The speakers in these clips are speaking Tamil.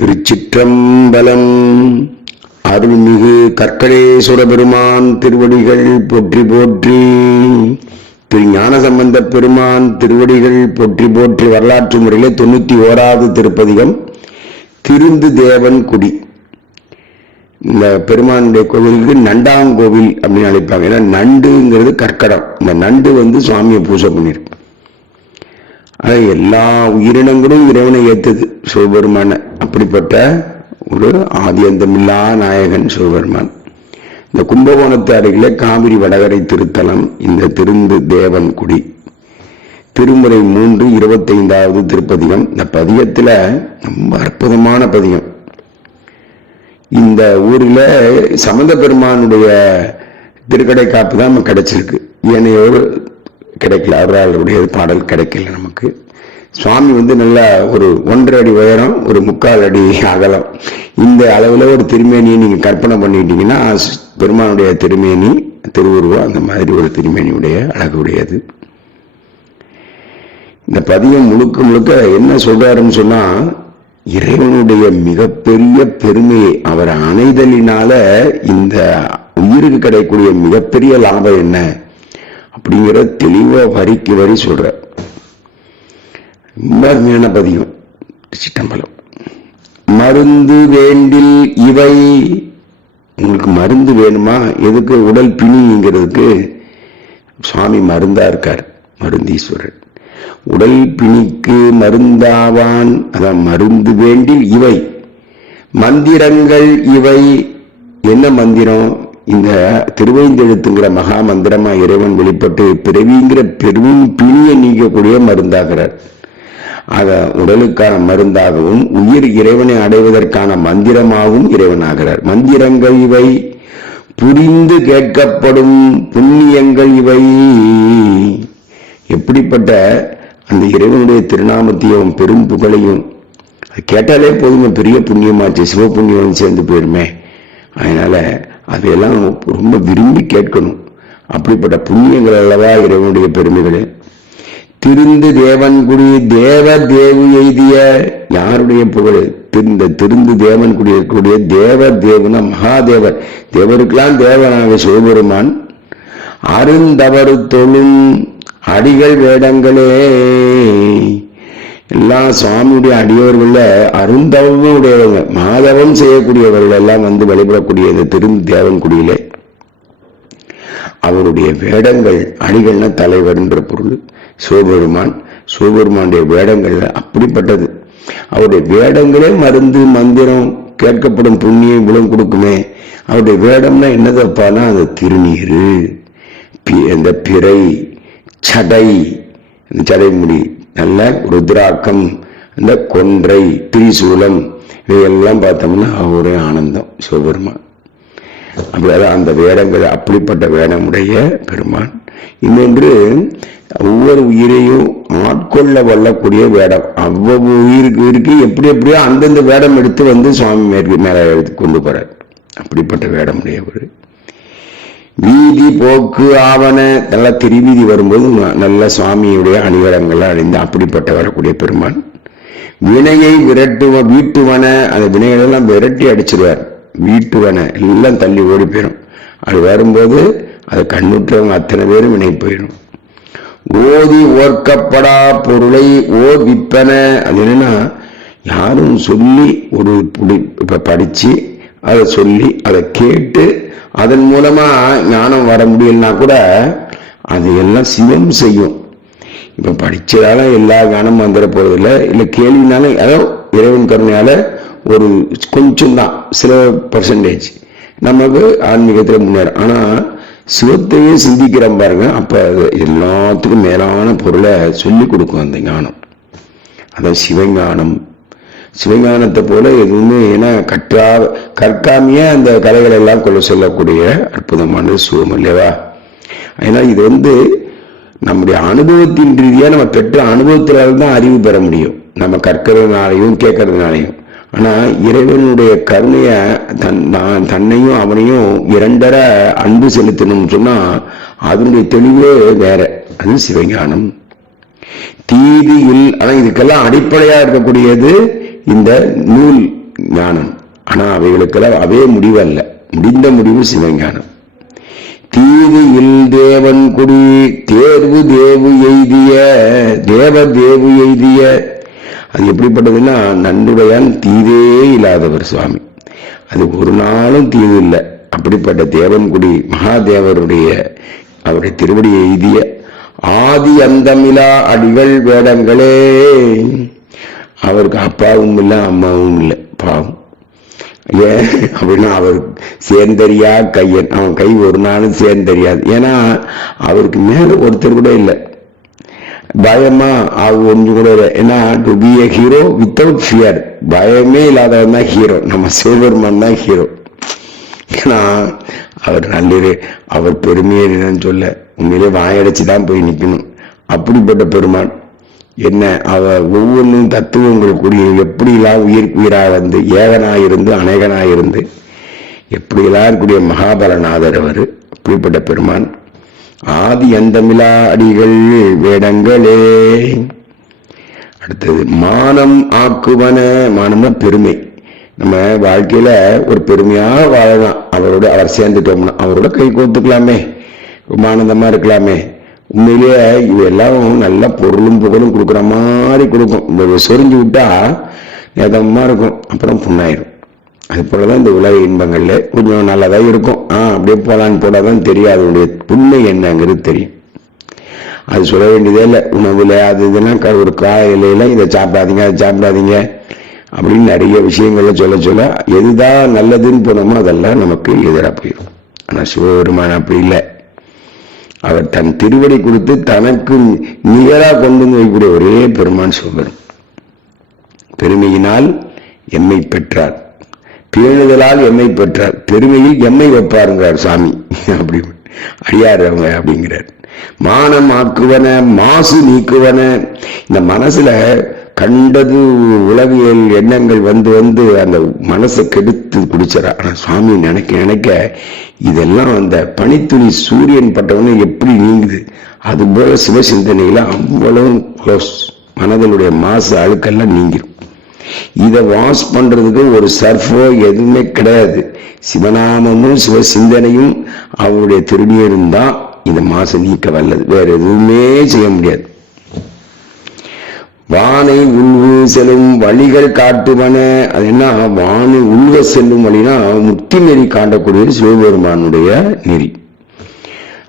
திருச்சிற்றம்பலம். அருள்மிகு கற்கடேஸ்வர பெருமான் திருவடிகள் போற்றி போற்றி. திரு ஞானசம்பந்த பெருமான் திருவடிகள் போற்றி போற்றி. வரலாற்று முறையிலே தொண்ணூத்தி ஓராவது திருப்பதிகம் திருந்து தேவன் குடி இந்த பெருமானுடைய கோவிலுக்கு நண்டாங்கோவில் அப்படின்னு அழைப்பாங்க. ஏன்னா நண்டுங்கிறது கற்கடம். இந்த நண்டு வந்து சுவாமியை பூஜை பண்ணியிருக்கு ஆனால் எல்லா உயிரினங்களும் இறைவனை ஏத்தது சிவபெருமான. அப்படிப்பட்ட ஒரு ஆதியந்தமில்லா நாயகன் சிவபெருமான். இந்த கும்பகோணத்து அருகிலே காவிரி வடகரை திருத்தலம் இந்த திருந்து தேவன் குடி திருமுறை மூன்று இருபத்தைந்தாவது திருப்பதிகம். இந்த பதிகத்துல ரொம்ப அற்புதமான பதிகம். இந்த ஊர்ல சமந்த பெருமானுடைய திருக்கடை காப்பு தான் நமக்கு கிடைச்சிருக்கு. ஏனையோடு கிடைக்கல. அவர்களுடைய பாடல் கிடைக்கல நமக்கு. சுவாமி வந்து நல்லா ஒரு ஒன்றரை அடி உயரம் ஒரு முக்கால் அடி அகலம். இந்த அளவில் ஒரு திருமேனியை நீங்கள் கற்பனை பண்ணிட்டீங்கன்னா பெருமானுடைய திருமேனி திருவுருவம் அந்த மாதிரி ஒரு திருமேனியுடைய அழகுடையது. இந்த பதியம் முழுக்க முழுக்க என்ன சொல்றாருன்னு சொன்னா இறைவனுடைய மிகப்பெரிய பெருமையை அவர் அணைதலினால இந்த உயிருக்கு கிடைக்கக்கூடிய மிகப்பெரிய லாபம் என்ன? அப்படிங்கிற தெளிவாக வரிக்கு வரி சொல்ற. ரொம்ப பதியம் சிட்டம்பலம் மருந்து வேண்டில் இவை. உங்களுக்கு மருந்து வேணுமா? எதுக்கு? உடல் பிணிங்கிறதுக்கு சுவாமி மருந்தா இருக்கார் மருந்தீஸ்வரர். உடல் பிணிக்கு மருந்தாவான் அதான் மருந்து வேண்டில் இவை. மந்திரங்கள் இவை. என்ன மந்திரம்? இந்த திருவைந்தெழுத்துங்கிற மகா மந்திரமா இறைவன் வெளிப்பட்டு பிறவிங்கிற பெரும் பிணியை நீக்கக்கூடிய மருந்தாகிறார். ஆக உடலுக்கான மருந்தாகவும் உயிர் இறைவனை அடைவதற்கான மந்திரமாகவும் இறைவனாகிறார். மந்திரங்கள் இவை புரிந்து கேட்கப்படும் புண்ணியங்கள் இவை. எப்படிப்பட்ட அந்த இறைவனுடைய திருநாமத்தையும் பெரும் புகழையும் கேட்டாலே போதுமே பெரிய புண்ணியமாச்சு சிவபுண்ணியம் சேர்ந்து போயிருமே. அதனால அதையெல்லாம் ரொம்ப விரும்பி கேட்கணும். அப்படிப்பட்ட புண்ணியங்கள் அல்லவா இறைவனுடைய பெருமைகளே? திருந்து தேவன்குடி தேவ தேவு எய்திய யாருடைய புகழ்? திருந்த திருந்து தேவன்குடி இருக்கக்கூடிய தேவ தேவன மகாதேவர். தேவருக்கெல்லாம் தேவனாக சிவபெருமான். அருந்தவரு தொழும் அடிகள் வேடங்களே. எல்லா சுவாமியுடைய அடியோர்களில் அருந்தவமும் உடையவங்க மாதவம் செய்யக்கூடியவர்கள் எல்லாம் வந்து வழிபடக்கூடிய இந்த திருந்து தேவன்குடியிலே அவருடைய வேடங்கள் அணிகள்னா தலைவர் என்ற பொருள். சிவபெருமான் சிவபெருமானுடைய வேடங்கள்ல அப்படிப்பட்டது. அவருடைய வேடங்களே மருந்து மந்திரம் கேட்கப்படும் புண்ணியம் குலம் கொடுக்குமே. அவருடைய வேடம்னா என்னதப்பானா அந்த திருநீரு. இந்த பிறை சடை சடைமுடி. நல்ல ருத்ராக்கம் இந்த கொன்றை திரிசூலம் இதையெல்லாம் பார்த்தோம்னா அவருடைய ஆனந்தம் சிவபெருமான். அப்படியே அந்த வேடங்கள் அப்படிப்பட்ட வேடமுடைய பெருமான். இன்னொன்று ஒவ்வொரு உயிரையும் ஆட்கொள்ள வல்லக்கூடிய வேடம். அவ்வளவு உயிருக்கு உயிருக்கு எப்படி எப்படியோ அந்தந்த வேடம் எடுத்து வந்து சுவாமி மேற்கு மேலே எடுத்து கொண்டு போறார். அப்படிப்பட்ட வேடமுடையவர். வீதி போக்கு ஆவண நல்ல திருவீதி வரும்போது நல்ல சுவாமியுடைய அணிவரங்கள்லாம் அணிந்து அப்படிப்பட்ட வரக்கூடிய பெருமான். வினையை விரட்டுவ வீட்டுவன அந்த வினைகளெல்லாம் விரட்டி அடிச்சிருவார். வீட்டுவன எல்லாம் தள்ளி ஓடி போயிடும் அது வரும்போது அது கண்ணுற்றவங்க அத்தனை பேரும் வினை போயிடும் ஓதி ஓர்க்கப்படா பொருளை ஓர் விற்பன. அது என்னன்னா யாரும் சொல்லி ஒரு இப்போ படிச்சு அதை சொல்லி அதை கேட்டு அதன் மூலமா ஞானம் வர முடியலனா கூட அது எல்லாம் சிவம் செய்யும். இப்ப படிச்சதால எல்லா ஞானமும் வந்துட போறதில்லை. இல்லை கேள்வினால ஏதோ இறைவன் கருணையால ஒரு கொஞ்சம் தான் சில பர்சன்டேஜ் நமக்கு ஆன்மீகத்தில் முன்னேறும். ஆனா சிவத்தையே சிந்திக்கிறோம் பாருங்க அப்ப எல்லாத்துக்கும் மேலான பொருளை சொல்லி கொடுக்கும் அந்த ஞானம். அதான் சிவஞானம். சிவஞானத்தை போல எதுவுமே ஏன்னா கற்றா கற்காமையே அந்த கலைகளை எல்லாம் கொள்ள சொல்லக்கூடிய அற்புதமான சுகம் இல்லையவா ஏன்னா இது வந்து நம்முடைய அனுபவத்தின் ரீதியாக நம்ம பெற்ற அனுபவத்தினால தான் அறிவு பெற முடியும். நம்ம கற்கிறதுனாலையும் கேட்கறதுனாலையும். ஆனால் இறைவனுடைய கருணையை தன் நான் தன்னையும் அவனையும் இரண்டரை அன்பு செலுத்தணும்னு சொன்னா அதனுடைய தெளிவே வேற. அது சிவஞானம். தீதியில் ஆனால் இதுக்கெல்லாம் அடிப்படையா இருக்கக்கூடியது இந்த நூல் ஞானம். ஆனா அவைகளுக்கெல்லாம் அவே முடிவல்ல. முடிந்த முடிவு சிவஞானம். தீது இல் தேவன் குடி தேர்வு தேவு எய்திய தேவ தேவு எய்திய. அது எப்படிப்பட்டதுன்னா நன்றுடையான் தீதே இல்லாதவர் சுவாமி. அது ஒரு நாளும் தீது இல்லை. அப்படிப்பட்ட தேவன்குடி மகாதேவருடைய அவருடைய திருவடி எய்திய ஆதி அந்தமிலா அடிகள் வேடங்களே. அவருக்கு அப்பாவும் இல்லை அம்மாவும் இல்லை பாவம். ஏன் அப்படின்னா அவர் சேர்ந்தறியா கையன் அவன் கை ஒரு நாளும் சேர்ந்தறியாது. ஏன்னா அவருக்கு மேல ஒருத்தர் கூட இல்லை. பயமா அது ஒன்று கூட இல்லை. ஏன்னா to be a hero without fear பயமே இல்லாதவன் தான் ஹீரோ நம்ம சிவபெருமான் தான் ஹீரோ ஏன்னா அவர் நல்லிரு அவர் பெருமையை என்னன்னு சொல்ல. உண்மையிலே வாயடைச்சு தான் போய் நிற்கணும் அப்படிப்பட்ட பெருமான். என்ன அவ ஒவ்வொன்றும் தத்துவங்களுக்குரிய கூடிய எப்படியெல்லாம் உயிர் உயிராக வந்து ஏகனாயிருந்து அநேகனாயிருந்து எப்படியெல்லாம் இருக்கக்கூடிய மகாபலநாதர் அவர் அப்படிப்பட்ட பெருமான். ஆதி அந்தமிலா அடிகள் வேடங்களே. அடுத்தது மானம் ஆக்குவன மானம்னா பெருமை. நம்ம வாழ்க்கையில ஒரு பெருமையாக வாழலாம். அவரோட அவர் சேர்ந்துட்டோம்னா அவரோட கை கோத்துக்கலாமே ரொம்ப ஆனந்தமா இருக்கலாமே. உண்மையிலேயே இது எல்லாம் நல்ல பொருளும் புகழும் கொடுக்குற மாதிரி கொடுக்கும். இந்த சொரிஞ்சு விட்டா நேதமா இருக்கும் அப்புறம் புண்ணாயிரும். அது போலதான் இந்த உலக இன்பங்கள்ல கொஞ்சம் நல்லதாக இருக்கும். ஆ அப்படியே போலான்னு போடாதான் தெரியும். அதனுடைய புண்மை என்னங்கிறது தெரியும். அது சொல்ல வேண்டியதே இல்லை. உணவில் அது இதெல்லாம் க- ஒரு காயில இதை சாப்பிடாதீங்க அதை சாப்பிடாதீங்க அப்படின்னு நிறைய விஷயங்கள்ல சொல்ல சொல்ல எதுதான் நல்லதுன்னு போனோமோ அதெல்லாம் நமக்கு எதிராக போயிடும் ஆனால் சிவபெருமான் அப்படி இல்லை. அவர் தன் திருவடி கொடுத்து தனக்கு நிகரா கொண்டு வந்து வைக்கக்கூடிய ஒரே பெருமான் சிவபெருமான் பெருமையினால் எம்மை பெற்றார். பேணுதலால் எம்மை பெற்றார். பெருமையில் எம்மை வைப்பாருங்கிறார் சாமி. அப்படி அடியார் அவங்க அப்படிங்கிறார். மானம் ஆக்குவன மாசு நீக்குவன. இந்த மனசுல கண்டது உலகியல் எண்ணங்கள் வந்து வந்து அந்த மனசை கெடுத்து குடிச்சிடா ஆனால் சுவாமி நினைக்க நினைக்க இதெல்லாம் அந்த பனித்துளி சூரியன் பட்டவன எப்படி நீங்குது? அது போல சிவசிந்தனையில அவ்வளவு க்ளோஸ் மனதனுடைய மாசு அழுக்கெல்லாம் நீங்கிடும் இதை வாஷ் பண்றதுக்கு ஒரு சர்ஃபோ எதுவுமே கிடையாது. சிவநாமமும் சிவ சிந்தனையும் அவருடைய திருநீரும் தான் இந்த மாசை நீக்க வல்லது. வேற எதுவுமே செய்ய முடியாது. வானை உள்வு செல்லும் வழிகள் காட்டுவன. அது என்ன? வானை உள்வ செல்லும் வழினா முக்தி நெறி காட்டக்கூடியது சிவபெருமானுடைய நெறி.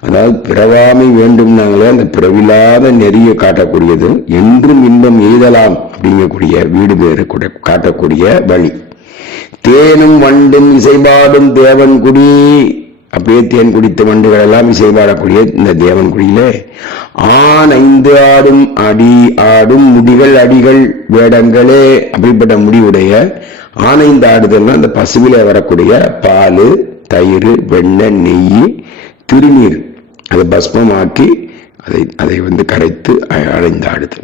அதாவது பிறவாமை வேண்டும்னாங்களே அந்த பிறவில்லாத நெறியை காட்டக்கூடியது. என்றும் இன்பம் எய்தலாம் அப்படிங்கக்கூடிய வீடு பேரு கூட காட்டக்கூடிய வழி. தேனும் வண்டும் இசைபாடும் தேவன் குடி. அப்படியே தேன் குடித்த வண்டுகள் எல்லாம் இசைபாடக்கூடிய இந்த தேவன் குடியிலே ஆண் ஐந்து ஆடும் அடி ஆடும் முடிகள் அடிகள் வேடங்களே அப்படிப்பட்ட முடிவுடைய ஆணைந்து ஆடுதல்னா அந்த பசுவிலே வரக்கூடிய பால் தயிர் வெண்ணெய் நெய் திருநீர். அதை பஸ்மமாக்கி அதை அதை வந்து கரைத்து அ- அடைந்து ஆடுதல்.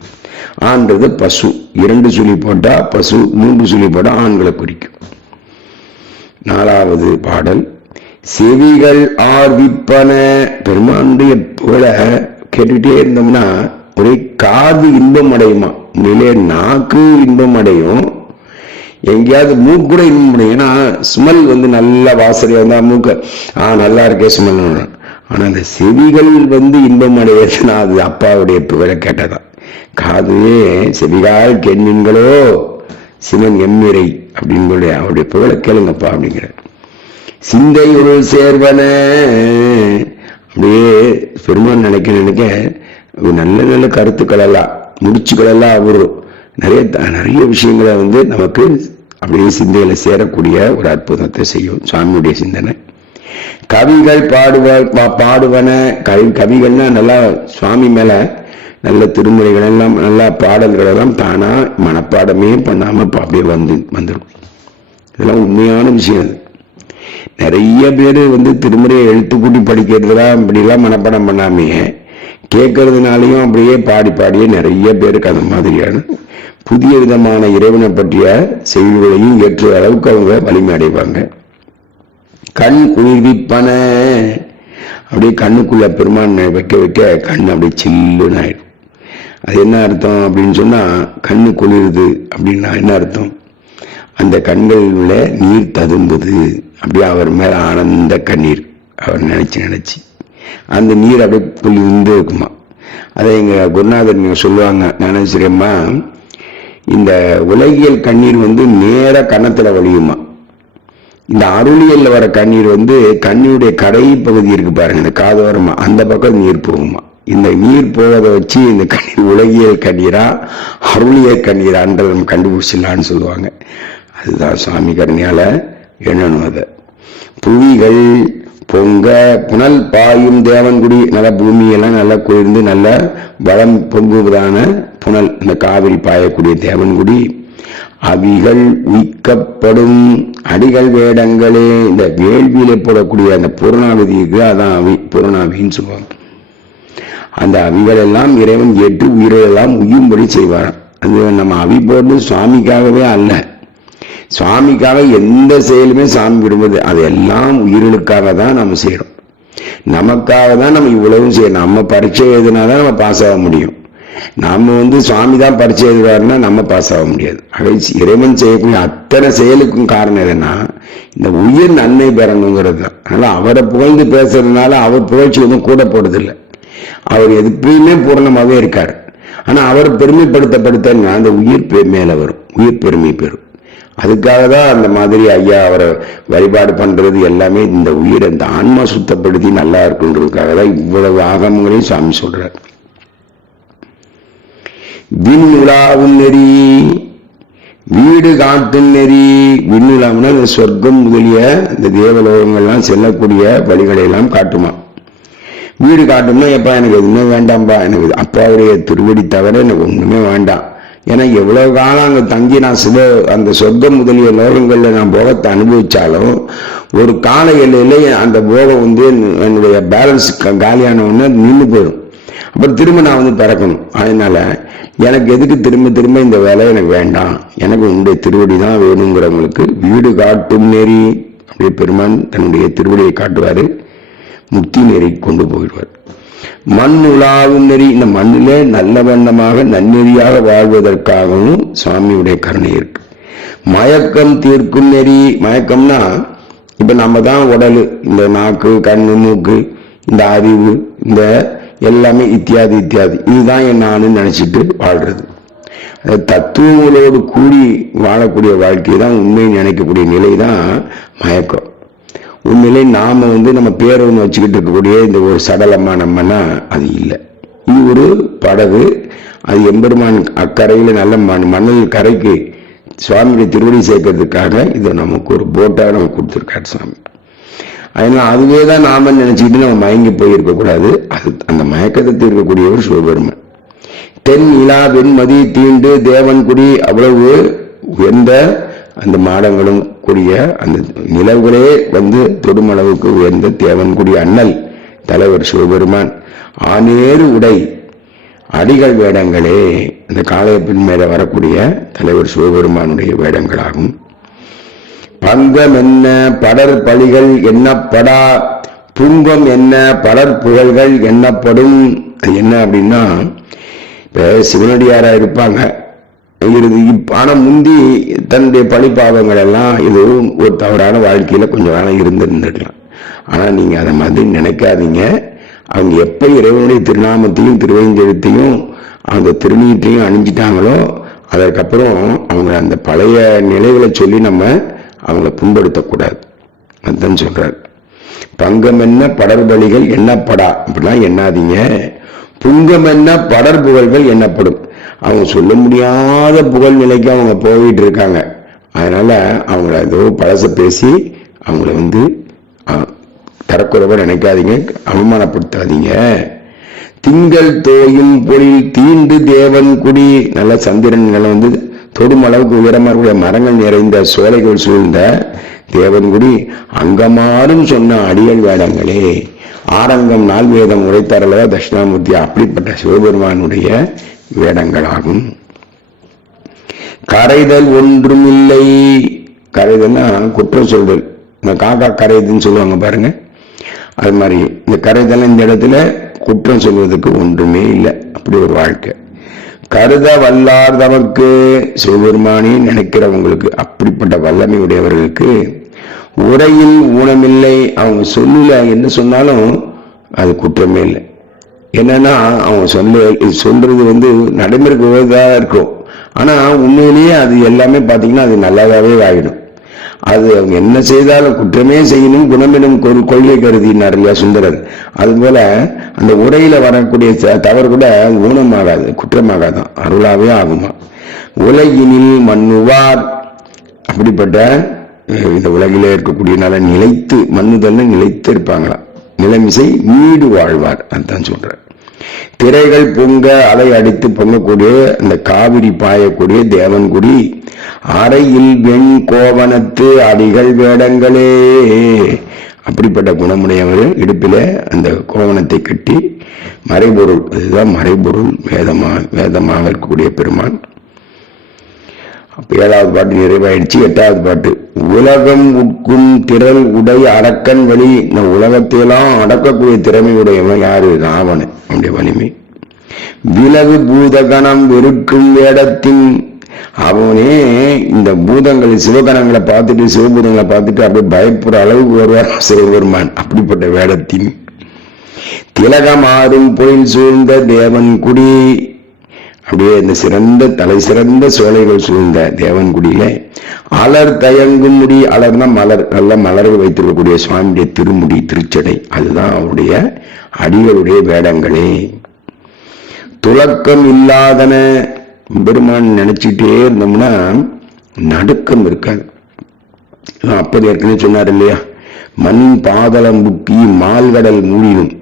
ஆண்றது பசு. இரண்டு சுழி போட்டா பசு மூன்று சுழி போட்டா ஆண்களை குறிக்கும். நாலாவது பாடல் செவிகள் ஆர்விப்பன. பெருமானுடைய புகழ கேட்டுட்டே இருந்தோம்னா ஒரே காது இன்பம் அடையுமா? உண்மையிலே நாக்கு இன்பம் அடையும். எங்கேயாவது மூக்கு கூட இன்பம் அடையும். ஏன்னா ஸ்மெல் வந்து நல்ல வாசனையா இருந்தா மூக்க. ஆ நல்லா இருக்கே ஸ்மெல் ஆனா அந்த செவிகள் வந்து இன்பம் அடையதுன்னா அது அப்பாவுடைய புகழை கேட்டதான் காதுவே செவிகால் கெண்ணின்களோ சிவன் எம்மிரை அப்படின்னு சொல்லி அவருடைய புகழை கேளுங்கப்பா அப்படிங்கிற சிந்தை ஒரு சேர்வன. அப்படியே பெருமான் நினைக்க நினைக்க நல்ல நல்ல கருத்துக்கள் எல்லாம் முடிச்சுக்கள் எல்லாம் அவர் நிறைய த- நிறைய விஷயங்களை வந்து நமக்கு அப்படியே சிந்தையில சேரக்கூடிய ஒரு அற்புதத்தை செய்யும் சுவாமியுடைய சிந்தனை. கவிகள் பாடுவ பா- பாடுவன. கவி கவிகள்னா நல்லா சுவாமி மேல நல்ல திருமுறைகள் எல்லாம் நல்லா பாடல்கள் எல்லாம் தானா மனப்பாடமே பண்ணாம அப்படியே வந்து வந்துடும் இதெல்லாம் உண்மையான விஷயம் அது. நிறைய பேர் வந்து திருமுறையை எழுத்து கூட்டி படிக்கிறதுலாம் இப்படிலாம் மனப்பாடம் பண்ணாமையே கேட்கறதுனாலையும் அப்படியே பாடி பாடியே நிறைய பேருக்கு அந்த மாதிரியான புதிய விதமான இறைவனை பற்றிய செய்திகளையும் ஏற்ற அளவுக்கு அவங்க வலிமை அடைவாங்க கண் குளிர்விப்பன. அப்படியே கண்ணுக்குள்ள பெருமான் வைக்க வைக்க கண் அப்படியே சில்லுன்னு ஆயிடும். அது என்ன அர்த்தம் அப்படின்னு சொன்னா கண்ணு குளிருது அப்படின்னா என்ன அர்த்தம்? அந்த கண்களில் நீர் ததும்புது. அப்படியே அவர் மேல ஆனந்த கண்ணீர். அவர் நினைச்சு நினைச்சு. அந்த நீர் அப்படியே புள்ளி இருந்தே இருக்குமா. அதை எங்க குருநாதர் நீங்கள் சொல்லுவாங்க. நினைச்சிரியம்மா இந்த உலகியல் கண்ணீர் வந்து நேர கன்னத்துல வழியுமா. இந்த அருளியல்ல வர கண்ணீர் வந்து கண்ணியுடைய கடை பகுதி இருக்கு பாருங்க. இந்த காதோரமா அந்த பக்கம் நீர் போகுமா. இந்த நீர் போவதை வச்சு இந்த கண்ணீர் உலகியல் கண்ணீரா அருளியல் கண்ணீரான்றது நம்ம கண்டுபிடிச்சிடலான்னு சொல்லுவாங்க. அதுதான் சாமி கருணையால எண்ணணும் அதை. புவிகள் பொங்க புனல் பாயும் தேவன்குடி நல்ல பூமியெல்லாம் நல்லா குளிர்ந்து நல்ல வளம் பொங்குவதான புனல் இந்த காவிரி பாயக்கூடிய தேவன்குடி. அவிகள் உயிக்கப்படும் அடிகள் வேடங்களே இந்த வேள்வியில போடக்கூடிய அந்த பூரணாவதி அதான் அவி பூரணாவின்னு சொல்லுவாங்க. அந்த அவிகள் எல்லாம் இறைவன் ஏற்று உயிரெல்லாம் உயும்படி செய்வாராம். அது நம்ம அவி போடுறது சுவாமிக்காகவே அல்ல. சுவாமிக்காக எந்த செயலுமே சாமி விடுவது அதெல்லாம் உயிர்களுக்காக தான் நம்ம செய்யணும் நமக்காக தான் நம்ம இவ்வளவும் செய்யணும் நம்ம பரீட்சை எழுதினாதான் நம்ம பாஸ் ஆக முடியும். நாம வந்து சுவாமி தான் பரீட்சை எழுதுவாருன்னா நம்ம பாஸ் ஆக முடியாது. ஆக இறைவன் செய்யக்கூடிய அத்தனை செயலுக்கும் காரணம் என்னன்னா இந்த உயிர் நன்மை பெறணுங்கிறது தான். அதனால அவரை புகழ்ந்து பேசுறதுனால அவர் புகழ்ச்சி ஒன்றும் கூட போடுறதில்லை அவர் எப்பயுமே பூர்ணமாகவே இருக்கார். ஆனா அவர் பெருமைப்படுத்தப்படுத்த அந்த உயிர் மேலே வரும். உயிர் பெருமை பெறும். அதுக்காக தான் அந்த மாதிரி ஐயா அவரை வழிபாடு பண்றது எல்லாமே இந்த உயிரை இந்த ஆன்மா சுத்தப்படுத்தி நல்லா இருக்குன்றதுக்காக தான் இவ்வளவு ஆகமங்களையும் சாமி சொல்கிறார் விண்ணுலாவும் நெறி வீடு காட்டும் நெறி விண்ணுலாம்னா இந்த சொர்க்கம் முதலிய இந்த தேவலோகங்கள்லாம் செல்லக்கூடிய வழிகளை எல்லாம் காட்டுமா. வீடு காட்டும்னா எப்பா எனக்கு எதுவுமே வேண்டாம்பா எனக்கு அப்பாவுடைய திருவடி தவிர எனக்கு ஒன்றுமே வேண்டாம். ஏன்னா எவ்வளவு காலம் அங்கே தங்கி நான் சிவ அந்த சொர்க்கம் முதலிய லோகங்களில் நான் போகத்தை அனுபவிச்சாலும் ஒரு கால எல்லையில அந்த போகம் வந்து என்னுடைய பேலன்ஸ் காலியான உடனே நின்று போயிடும். அப்புறம் திரும்ப நான் வந்து பிறக்கணும். அதனால எனக்கு எதுக்கு திரும்ப திரும்ப இந்த வேலை எனக்கு வேண்டாம். எனக்கு உன்னுடைய திருவடி தான் வேணுங்கிறவங்களுக்கு வீடு காட்டும் நெறி. அப்படியே பெருமான் தன்னுடைய திருவடியை காட்டுவார். முக்தி நெறி கொண்டு போயிடுவார். மண் உலாவும் நெறி. இந்த மண்ணிலே நல்ல வண்ணமாக நன்னெறியாக வாழ்வதற்காகவும் சுவாமியுடைய கருணை இருக்கு. மயக்கம் தீர்க்கும் நெறி. மயக்கம்னா இப்ப நம்ம தான் உடல். இந்த நாக்கு கண்ணு மூக்கு இந்த அறிவு இந்த எல்லாமே இத்தியாதி இத்தியாதி. இதுதான் என் நானு நினைச்சிட்டு வாழ்றது. அது தத்துவங்களோடு கூடி வாழக்கூடிய வாழ்க்கை தான் உண்மையை நினைக்கக்கூடிய நிலை தான் மயக்கம். உண்மையிலே நாம் வந்து நம்ம பேரை ஒன்று வச்சுக்கிட்டு இருக்கக்கூடிய இந்த ஒரு சடலமா நம்மனா அது இல்லை. இது ஒரு படகு. அது எம்பெருமான் அக்கறையில் நல்ல மண் மணல் கரைக்கு சுவாமியுடைய திருவடி சேர்க்கறதுக்காக இதை நமக்கு ஒரு போட்டாக நமக்கு கொடுத்துருக்காரு சுவாமி அதனால் அதுவே தான் நாம நினச்சிக்கிட்டு நம்ம மயங்கி போயிருக்கக்கூடாது அது அந்த மயக்கத்தை தீர்க்கக்கூடியவர் சிவபெருமன். தென் இலா வெண்மதி தீண்டு தேவன்குடி அவ்வளவு உயர்ந்த அந்த மாடங்களும் கூடிய அந்த நிலவுகளே வந்து தொடுமளவுக்கு உயர்ந்த தேவன்குடி அண்ணல் தலைவர் சிவபெருமான். ஆனேறு உடை அடிகள் வேடங்களே அந்த காளையப்பின் மேலே வரக்கூடிய தலைவர் சிவபெருமானுடைய வேடங்களாகும். பங்கம் என்ன படர் பழிகள் எண்ணப்படா துன்பம் என்ன படர் புகழ்கள் எண்ணப்படும். அது என்ன அப்படின்னா இப்ப சிவனடியாரா இருப்பாங்க. இருந்து இப்ப ஆனா முந்தி தன்னுடைய பழிப்பாவங்கள் எல்லாம் இது ஒரு தவறான வாழ்க்கையில கொஞ்சம் காலம் இருந்திருந்திருக்கலாம். ஆனா நீங்க அதை மாதிரி நினைக்காதீங்க. அவங்க எப்ப இறைவனுடைய திருநாமத்தையும் திருவைஞ்செழுத்தையும் அந்த திருநீட்டையும் அணிஞ்சிட்டாங்களோ அதற்கப்புறம் அவங்க அந்த பழைய நிலைகளை சொல்லி நம்ம அவங்கள புண்படுத்தக்கூடாது. அதுதான் சொல்றாரு. பங்கம் என்ன படர்பலிகள் எண்ணப்படா? அப்படின்னா எண்ணாதீங்க. புங்கம் என்ன படர் புகழ்கள் எண்ணப்படும். அவங்க சொல்ல முடியாத புகழ் நிலைக்கு அவங்க போயிட்டு இருக்காங்க. அதனால அவங்கள ஏதோ பழச பேசி அவங்கள வந்து தரக்குறைவாக நினைக்காதீங்க அவமானப்படுத்தாதீங்க. திங்கள் தோயும் பொழில் தீண்டு தேவன் குடி. நல்ல சந்திரன்களை வந்து தொடும் அளவுக்கு உயரமா மரங்கள் நிறைந்த சோலைகள் சூழ்ந்த தேவன்குடி அங்கமாறும் சொன்ன அடியல் வேடங்களே ஆரங்கம் நாள் வேதம் தட்சிணாமூர்த்தி? அப்படிப்பட்ட சிவபெருமானுடைய வேடங்களாகும். கரைதல் ஒன்றுமில்லை. கரைதல்னா குற்றம் சொல்தல். இந்த காக்கா கரைதுன்னு சொல்லுவாங்க பாருங்க. அது மாதிரி இந்த கரைதல் இந்த இடத்துல குற்றம் சொல்வதற்கு ஒன்றுமே இல்லை. அப்படி ஒரு வாழ்க்கை. கருத வல்லார் தமக்கு சிவபெருமானி நினைக்கிறவங்களுக்கு அப்படிப்பட்ட வல்லமை உடையவர்களுக்கு உரையில் ஊனமில்லை. அவங்க சொல்லல என்ன சொன்னாலும் அது குற்றமே இல்லை. என்னன்னா அவங்க சொல்ல சொல்றது வந்து நடைமுறைக்கு உதவிதாக இருக்கும். ஆனால் உண்மையிலேயே அது எல்லாமே பார்த்தீங்கன்னா அது நல்லதாகவே ஆகிடும் அது அவங்க என்ன செய்தாலும் குற்றமே செய்யணும் குணமெனும் கொள்கை கருதினார் இல்லையா சுந்தரர். அதுபோல அந்த உரையில வரக்கூடிய த- தவறு கூட ஊனமாகாது குற்றமாகாதான். அருளாவே ஆகுமா. உலகினில் மண்ணுவார். அப்படிப்பட்ட இந்த உலகிலே இருக்கக்கூடிய நிலை நிலைத்து மண்ணுதல்னு நிலைத்து இருப்பாங்களாம் நிலைமிசை வீடு வாழ்வார் அதுதான் சொல்றேன் திரைகள் பொங்க அலை அடித்து பொங்கக்கூடிய அந்த காவிரி பாயக்கூடிய தேவன்குடி. அறையில் வெண் கோவணத்து அடிகள் வேடங்களே. அப்படிப்பட்ட குணமுடையவர் இடுப்பில அந்த கோவணத்தை கட்டி மறைபொருள் அதுதான் மறைபொருள் வேதமா வேதமாக இருக்கக்கூடிய பெருமான். ஏழாவது பாட்டு நிறைவாயிடுச்சு எட்டாவது பாட்டு. உலகம் உட்கும் திரள் உடை அடக்கன் வழி. இந்த உலகத்தையெல்லாம் அடக்கக்கூடிய திறமையுடையவன் யாரு? ராவணன். அவனுடைய வலிமை. விலகு பூதகணம் வெறுக்கும் வேடத்தின் அவனே இந்த பூதங்களை சிவகணங்களை பார்த்துட்டு சிவபூதங்களை பார்த்துட்டு அப்படியே பயப்படுற அளவுக்கு வருவார் சிவபெருமான். அப்படிப்பட்ட வேடத்தின் திலகமாறும் பொயில் சூழ்ந்த தேவன் குடி. அப்படியே இந்த சிறந்த தலை சிறந்த சோலைகள் சூழ்ந்த தேவன்குடியில அலர் தயங்கும் முடி அலர்னா மலர் நல்ல மலர்கள் வைத்திருக்கக்கூடிய சுவாமியுடைய திருமுடி திருச்சடை. அதுதான் அவருடைய அடிகளுடைய வேடங்களே. துலக்கம் இல்லாதன பெருமான் நினைச்சிட்டே இருந்தோம்னா நடுக்கம் இருக்காது. அப்போது ஏற்கனவே சொன்னார் இல்லையா? மண் பாதளம் புக்கி மால்கடல் மூழினும்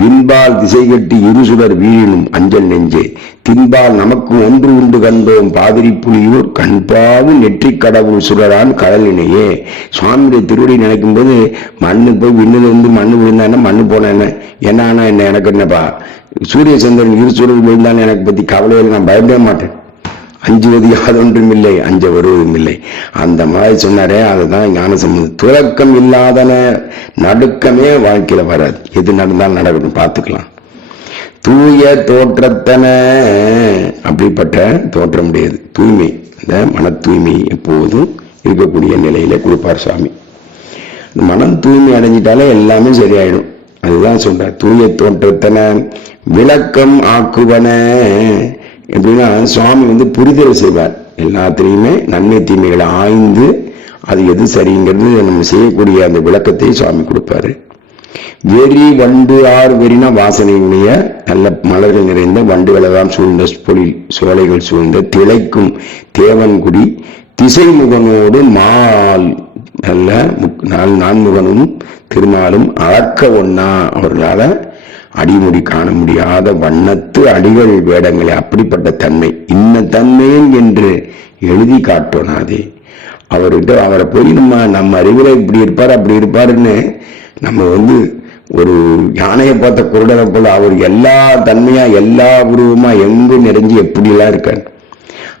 பின்பால் திசை கட்டி இருசுடர் வீழினும் அஞ்சல் நெஞ்சே. தின்பால் நமக்கு ஒன்று உண்டு கண்டோம் பாதிரி புலியூர் கண்பாவு நெற்றி கடவுள் சுடரான் கடலினையே. சுவாமியுடைய திருவடி நினைக்கும் போது மண்ணு போய் விண்ணுல இருந்து மண்ணு விழுந்தானே மண்ணு போன என்ன என்ன ஆனா என்ன எனக்கு என்னப்பா? சூரிய சந்திரன் இரு சூழல் விழுந்தானே எனக்கு பத்தி கவலையில் நான் பயப்படவே மாட்டேன். அஞ்சுவது யாதொன்றும் இல்லை அஞ்ச வருவதும் இல்லை அந்த மாதிரி சொன்னாரே அதுதான் ஞான சம்பந்தம் துறக்கம் இல்லாதன நடுக்கமே வாழ்க்கையில வராது. எது நடந்தாலும் நடக்கட்டும் பார்த்துக்கலாம். தூய தோற்றத்தன அப்படிப்பட்ட தோற்றம் உடையது. தூய்மை இந்த மன தூய்மை எப்போதும் இருக்கக்கூடிய நிலையில கொடுப்பார் சாமி மனம் தூய்மை அடைஞ்சிட்டாலே எல்லாமே சரியாயிடும். அதுதான் சொல்றார் தூய தோற்றத்தன விளக்கம் ஆக்குவன எப்படின்னா சுவாமி வந்து புரிதல் செய்வார். எல்லாத்திலையுமே நன்மை தீமைகளை ஆய்ந்து அது எது சரிங்கிறது நம்ம செய்யக்கூடிய அந்த விளக்கத்தை சுவாமி கொடுப்பாரு. வெறி வண்டு ஆறு வெறினா வாசனையுடைய நல்ல மலர்கள் நிறைந்த வண்டுகளெல்லாம் சூழ்ந்த பொலி சோலைகள் சூழ்ந்த திளைக்கும் தேவன்குடி திசைமுகனோடு மால் நல்ல முக்- நால் நான்முகனும் திருமாலும் அளக்க ஒன்னா அவர்களால் அடிமுடி காண முடியாத வண்ணத்து அடிகள் வேடங்களே அப்படிப்பட்ட தன்மை. இன்ன தன்மை என்று எழுதி காட்டோனாதே. அவர்கிட்ட அவரை போய் நம்ம நம்ம அறிவுரை இப்படி இருப்பார் அப்படி இருப்பாருன்னு நம்ம வந்து ஒரு யானையை பார்த்த குருடனை போல அவர் எல்லா தன்மையா எல்லா உருவமா எங்கு நிறைஞ்சு எப்படிலாம் இருக்காரு.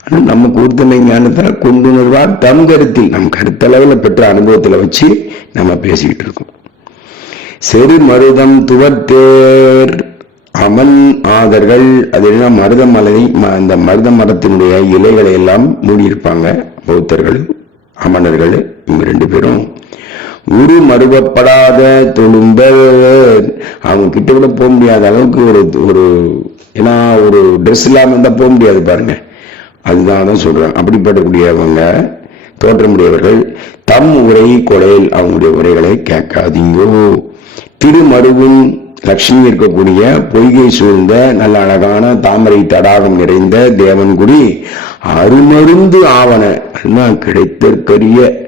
ஆனா நம்ம பூர்த்தமை ஞானத்தை கொண்டு கொண்டுணர்வார் தம் கருத்தில். நம் கருத்தளவுல பெற்ற அனுபவத்துல வச்சு நம்ம பேசிக்கிட்டு இருக்கோம். செருமருதம் மருதம் துவத்தேர் அமன் ஆதர்கள் அது என்ன மருத மலை ம- அந்த மருத மரத்தினுடைய இலைகளை எல்லாம் மூடியிருப்பாங்க பௌத்தர்கள் அமணர்கள் இவங்க ரெண்டு பேரும். உரு மறுவப்படாத தொழும்ப அவங்க கிட்ட கூட போக முடியாத அளவுக்கு ஒரு ஒரு ஏன்னா ஒரு ட்ரெஸ் இல்லாமல் இருந்தால் போக முடியாது பாருங்க. அதுதான் தான் சொல்றேன். அப்படிப்படக்கூடியவங்க தோற்றமுடையவர்கள் தம் உரை கொலையில் அவங்களுடைய உரைகளை கேட்காதீங்கோ. திருமருவும் லட்சுமி இருக்கக்கூடிய பொய்கை சூழ்ந்த நல்ல அழகான தாமரை தடாகம் நிறைந்த தேவன்குடி அருமருந்து ஆவன அதுதான் கிடைத்தற்கரிய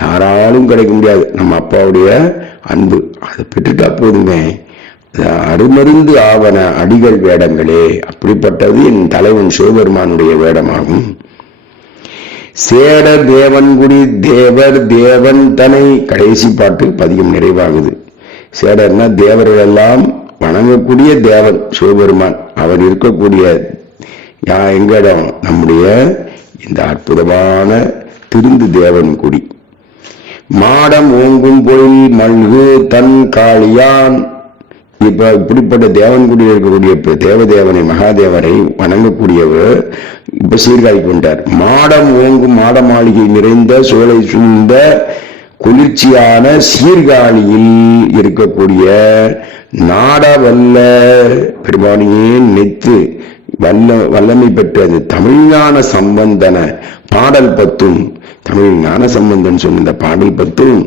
யாராலும் கிடைக்க முடியாது. நம்ம அப்பாவுடைய அன்பு. அதை பெற்றுட்டா போதுமே. அருமருந்து ஆவன அடிகள் வேடங்களே அப்படிப்பட்டது என் தலைவன் சிவபெருமானுடைய வேடமாகும். சேட தேவன்குடி தேவர் தேவன் தனை கடைசி பாட்டு பதியம் நிறைவாகுது. சேடர்னா தேவர்கள் எல்லாம் வணங்கக்கூடிய தேவன் சிவபெருமான். அவர் இருக்கக்கூடிய யா எங்க நம்முடைய இந்த அற்புதமான திருந்து தேவன் குடி. மாடம் ஓங்கும் பொழில் மல்கு தன் காளியான். இப்ப இப்படிப்பட்ட தேவன்குடியில் இருக்கக்கூடிய தேவதேவனை மகாதேவரை வணங்கக்கூடியவர் இப்ப சீர்காழி கொண்டார். மாடம் ஓங்கும் மாட மாளிகை நிறைந்த சோலை சூழ்ந்த குளிர்ச்சியான சீர்காழியில் இருக்கக்கூடிய நாடவல்ல பெருமானியே நெத்து வல்ல வல்லமை பெற்றது தமிழ்ஞான சம்பந்தன பாடல் பத்தும் தமிழ் ஞான சம்பந்தன் சொன்ன இந்த பாடல் பத்தும்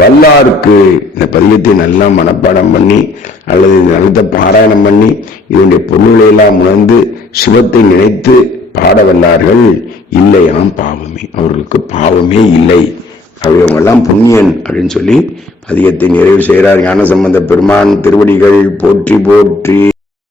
வல்லாருக்கு இந்த பதியத்தை நல்லா மனப்பாடம் பண்ணி அல்லது நல்லத பாராயணம் பண்ணி இதனுடைய பொருளையெல்லாம் உணர்ந்து சிவத்தை நினைத்து பாட வல்லார்கள் இல்லையாம் பாவமே. அவர்களுக்கு பாவமே இல்லை. அவங்கெல்லாம் புண்ணியன் அப்படின்னு சொல்லி பதியத்தை நிறைவு செய்கிறார் ஞான சம்பந்த பெருமான் திருவடிகள் போற்றி போற்றி.